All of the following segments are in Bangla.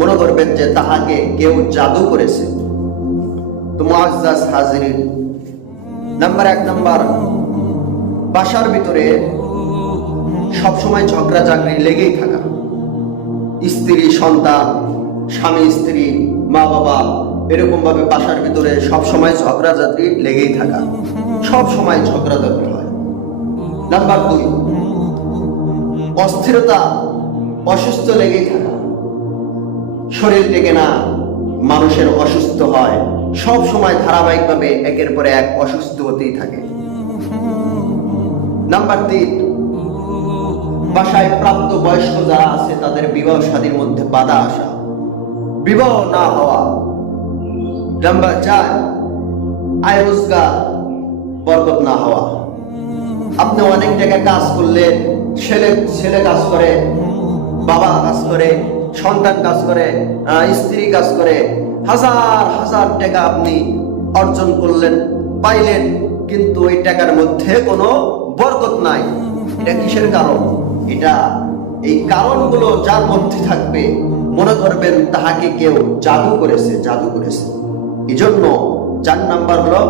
মনে করবেন যে তাহাকে কেউ জাদু করেছে। তো মুআজ্জাজ হাজিরিন, নাম্বার 1 নাম্বার, বাসার ভিতরে সবসময় ঝগড়া ঝাগড়ি লেগেই থাকা। স্ত্রী সন্তান, স্বামী স্ত্রী, মা বাবা, এরকম ভাবে বাসার ভিতরে সবসময় ঝগড়া ঝাগড়ি লেগেই থাকা, সব সময় ঝগড়া ঝাগড়ি হয়। নাম্বার 2, অস্থিরতা, অসুস্থ লেগেই থাকা। শরীর থেকে না, মানুষের অসুস্থ হয়, সব সময় ধারাবাহিকভাবে একের পর এক অসুস্থ হতেই থাকে। নাম্বার 3, বাসায় প্রাপ্ত বয়স্ক যারা আছে তাদের বিবাহ শাদীর মধ্যে বাধা আসা, বিবাহ না হওয়া। নাম্বার 4, আয় রোজগার বরকত না হওয়া। আপনি অনেক টাকা কাজ করলে, ছেলে কাজ করে, বাবা কাজ করে, সন্তান কাজ করে, স্ত্রী কাজ করে, হাজার হাজার টাকা আপনি অর্জন করলেন, পাইলেন, কিন্তু ওই টাকার মধ্যে কোনো বরকত নাই। এটা কিসের কারণ? এটা এই কারণগুলো যার মধ্যে থাকবে, মনে করবেন তাহাকে কেউ জাদু করেছে। এই জন্য 4 নাম্বার হলো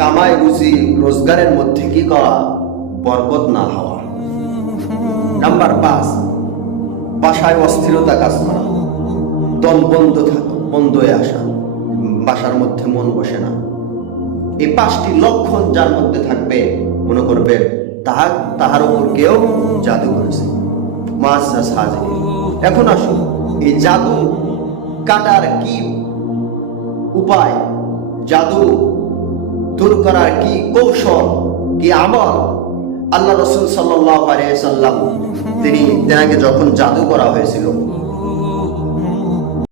কামাই রুজি রোজগারের মধ্যে কি করা? বরকত না হওয়া। নাম্বার 5, বাসায় অস্থিরতা কাজ করা, দম বন্ধ হয়ে আসা, বাসার মধ্যে মন বসে না। এই 5টি লক্ষণ যার মধ্যে থাকবে, মনে করবেন তাহার উপর কেউ জাদু করেছে। মুআজ্জাজ হাজিরিন, এখন আসুন এই জাদু কাটার কি উপায়, জাদু দূর করার কি কৌশল, কি আমল। আল্লাহ রাসূল সাল্লাল্লাহু আলাইহি ওয়াসাল্লাম তেনাকে যখন জাদু করা হয়েছিল,